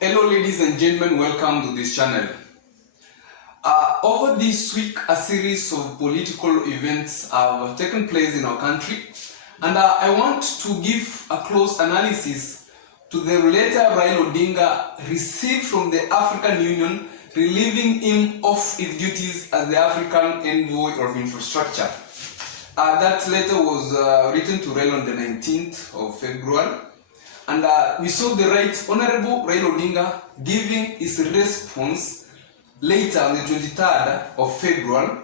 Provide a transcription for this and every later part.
Hello ladies and gentlemen, welcome to this channel. Over this week, a series of political events have taken place in our country, and I want to give a close analysis to the letter Raila Odinga received from the African Union relieving him of his duties as the African Envoy of Infrastructure. That letter was written to Raila on the 19th of February. And we saw the Right Honorable Raila Odinga giving his response later on the 23rd of February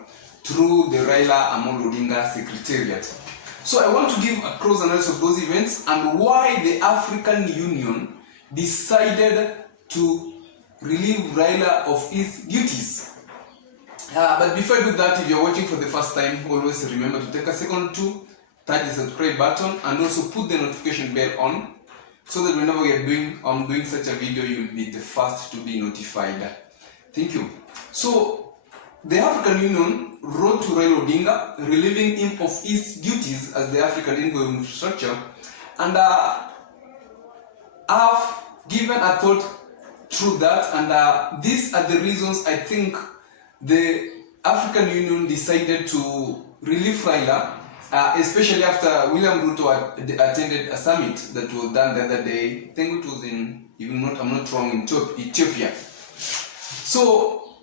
through the Raila Odinga Secretariat. So I want to give a close analysis of those events and why the African Union decided to relieve Raila of his duties. But before I do that, if you're watching for the first time, always remember to take a second to touch the subscribe button and also put the notification bell on, so that whenever I'm doing such a video, you'll be the first to be notified. Thank you. So, the African Union wrote to Raila Odinga, relieving him of his duties as the African Envoy of Infrastructure, and I've given a thought through that, and these are the reasons I think the African Union decided to relieve Raila. Especially after William Ruto attended a summit that was done the other day. I think it was in, I'm not wrong, in Ethiopia. So,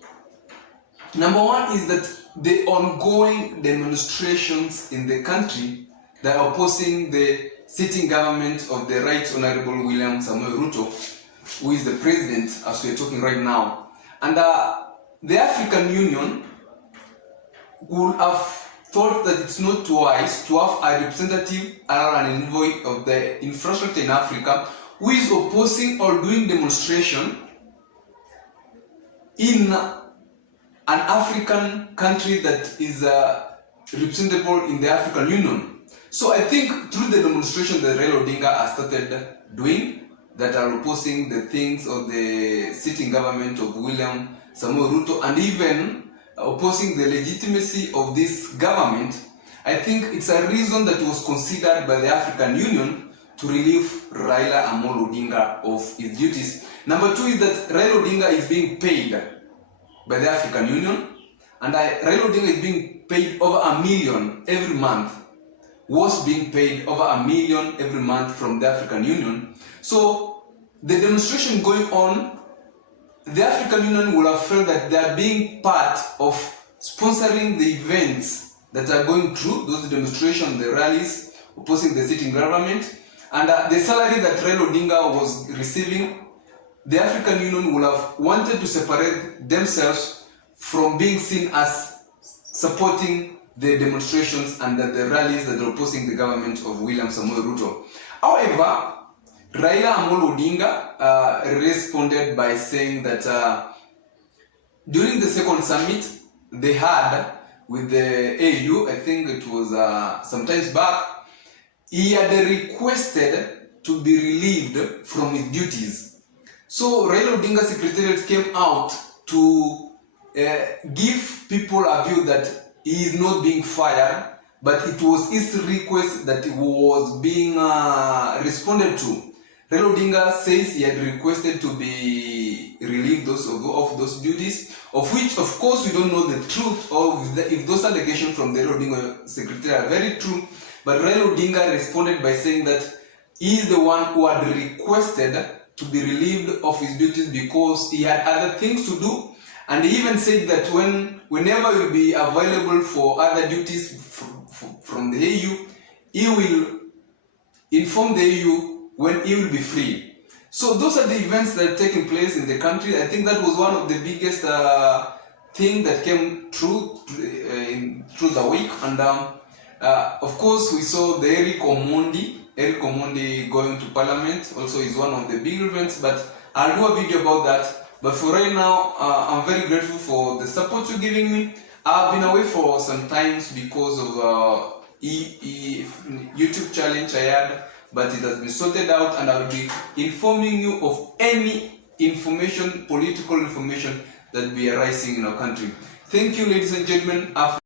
number one is that the ongoing demonstrations in the country that are opposing the sitting government of the Right Honorable William Samuel Ruto, who is the president as we are talking right now. And the African Union would have thought that it's not wise to have a representative or an envoy of the infrastructure in Africa who is opposing or doing demonstration in an African country that is representable in the African Union. So I think through the demonstration that Raila Odinga has started doing that are opposing the things of the sitting government of William Samuel Ruto and even opposing the legitimacy of this government, I think it's a reason that was considered by the African Union to relieve Raila Odinga of his duties. Number two is that Raila Odinga is being paid by the African Union, and Raila Odinga is being paid over $1 million every month, was being paid over $1 million every month from the African Union. So the demonstration going on, the African Union will have felt that they are being part of sponsoring the events that are going through, those demonstrations, the rallies, opposing the sitting government, and the salary that Raila Odinga was receiving, the African Union will have wanted to separate themselves from being seen as supporting the demonstrations and the rallies that are opposing the government of William Samuel Ruto. However, Raila Odinga responded by saying that during the second summit they had with the AU, I think it was some time back, he had requested to be relieved from his duties. So Raila Odinga Secretariat came out to give people a view that he is not being fired, but it was his request that was being responded to. Raila Odinga says he had requested to be relieved of those duties, of which, of course, we don't know the truth of if those allegations from the Raila Odinga Secretary are very true. But Raila Odinga responded by saying that he is the one who had requested to be relieved of his duties because he had other things to do. And he even said that whenever he will be available for other duties from the AU, he will inform the AU when he will be free. So those are the events that are taking place in the country. I think that was one of the biggest thing that came through the week. And of course, we saw the Eric Omondi going to Parliament. Also, is one of the big events. But I'll do a video about that. But for right now, I'm very grateful for the support you're giving me. I've been away for some times because of YouTube challenge I had. But it has been sorted out, and I will be informing you of any information, political information that will be arising in our country. Thank you, ladies and gentlemen.